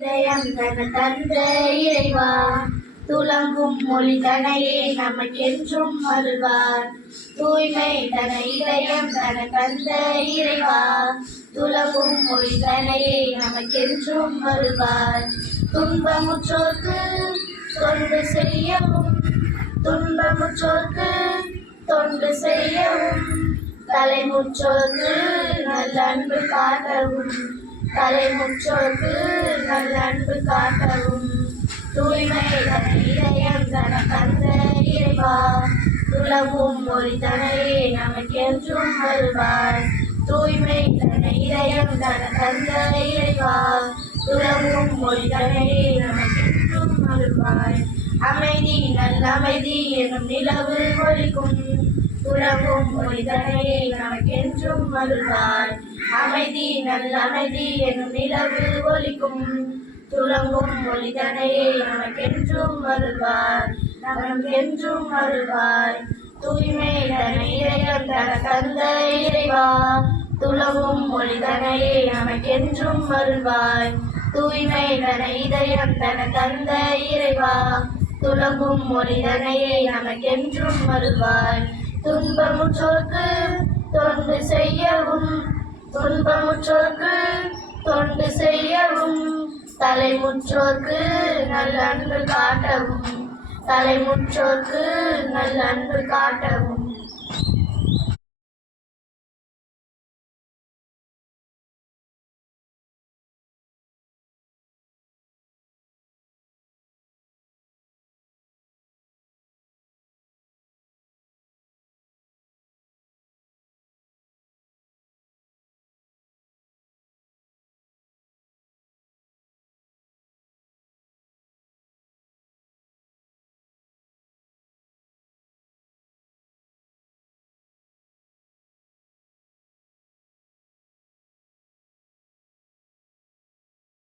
இதயம் தன தந்த இறைவா, துலங்கும் மொழி தனையே நமக்கென்றும் அருள்வார். தூய்மை தன இதயம் தன தந்த இறைவா, துலங்கும் மொழி தனையே நமக்கென்றும் அருள்வார். துன்பமுற்றோர்க்கு தொண்டு செய்யவும், துன்பமுற்றோர்க்கு தொண்டு செய்யவும், தலைமுற்றோர்க்கு நல்ல அன்பு காட்டவும், தலைமுற்றோர்க்கு நல்ல அன்பு காட்டவும். தூய்மை தன இதயம் தன தந்த இறைவா, துலங்கும் மொழி தனையே நமக்கென்றும் அருள்வார். தூய்மை தன இதயம் தன தந்த இறைவா, துலங்கும் மொழி தனையே நமக்கென்றும் அருள்வார். அமைதி நல்ல அமைதி எனும் நிலவு ஒளிக்கும், துலங்கும் மொழி தனையே நமக்கென்றும் அருள்வார். அமைதி நல்ல அமைதி எனும் நிலவு ஒளிக்கும், துலங்கும் மொழி தனையே நமக்கென்றும் அருள்வார். நமக்கென்றும் அருள்வார். தூய்மை தன இதயம் தன தந்த இறைவா, துலங்கும் மொழி தனையே நமக்கென்றும் அருள்வார். தூய்மை தன இதயம் தன தந்த இறைவா, துலங்கும் மொழி தனையே நமக்கென்றும் அருள்வார். துன்பமுற்றோர்க்கு தொண்டு செய்யவும், துன்பமுற்றோர்க்கு தொண்டு செய்யவும், தலைமுற்றோர்க்கு நல்ல அன்பு காட்டவும், தலைமுற்றோர்க்கு நல்ல அன்பு காட்டவும்.